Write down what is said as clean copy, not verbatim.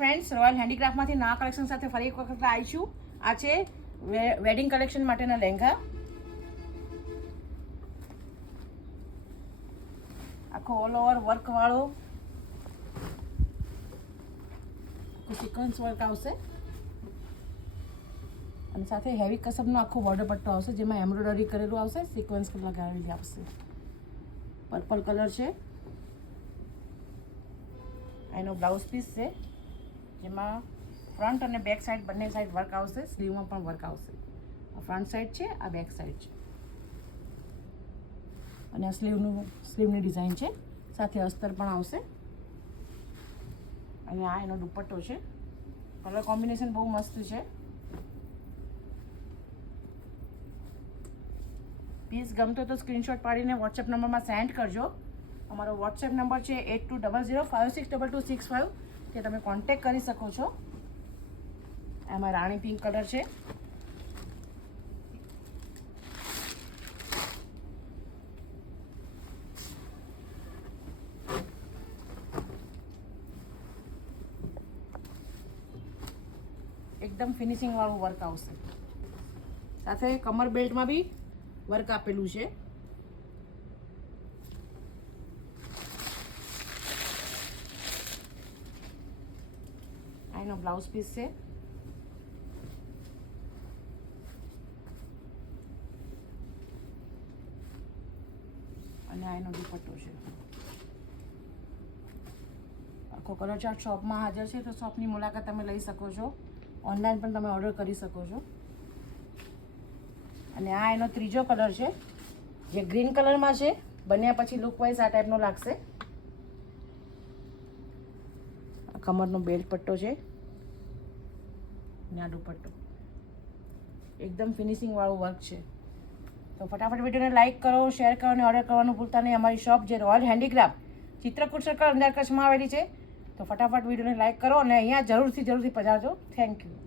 Friends, royal હેન્ડીક્રાફ્ટમાંથી નવા collection સાથે ફરી એક વખત આવી છું. આ છે વેડિંગ કલેક્શન માટેના લહેંગા. આખો ઓલ ઓવર વર્કવાળો સિક્વન્સ વર્ક આવશે અને સાથે હેવી કસબનો આખો બોર્ડર પટ્ટો આવશે, જેમાં એમ્બ્રોઇડરી કરેલું આવશે, સિક્વન્સ લગાવેલી આવશે. પર્પલ કલર છે. એનો બ્લાઉઝ પીસ છે, જેમાં ફ્રન્ટ અને બેક સાઈડ બંને સાઈડ વર્ક આવશે. સ્લીવમાં પણ વર્ક આવશે. આ ફ્રન્ટ સાઈડ છે, આ બેક સાઈડ છે અને આ સ્લીવની ડિઝાઇન છે. સાથે અસ્તર પણ આવશે. અને આ એનો દુપટ્ટો છે. કલર કોમ્બિનેશન બહુ મસ્ત છે. પીસ ગમતો તો સ્ક્રીનશોટ પાડીને વોટ્સએપ નંબરમાં સેન્ડ કરજો. અમારો વોટ્સએપ નંબર છે 8200562265. તે તમે કોન્ટેક્ટ કરી શકો છો. એમાં રાણી પિંક કલર છે. એકદમ ફિનિશિંગ વાળું વર્ક આવશે. સાથે કમર બેલ્ટમાં બી વર્ક આપેલું છે. આનો બ્લાઉઝ પીસ છે. અને આનો દુપટ્ટો છે. આખો કલર ચાર્ટ શોપમાં હાજર છે, તો શોપની મુલાકાત તમે લઈ શકો છો. ઓનલાઈન પણ તમે ઓર્ડર કરી શકો છો. અને આ એનો ત્રીજો કલર છે, જે ગ્રીન કલરમાં છે. બન્યા પછી લુક વાઇઝ આ ટાઈપનો લાગશે. કમરનો બેલ્ટ પટ્ટો છે અને આ દુપટ્ટો એકદમ ફિનિશિંગ વાળું વર્ક છે. તો ફટાફટ વિડીયોને લાઇક કરો, શેર કરો અને ઓર્ડર કરવાનું ભૂલતા નહીં. અમારી શોપ જે રોયલ હેન્ડીક્રાફ્ટ ચિત્રકૂટ સર્કલ અંદર કચ્છમાં આવેલી છે. તો ફટાફટ વિડીયોને લાઇક કરો અને અહીંયા જરૂરથી પધારજો. Thank you.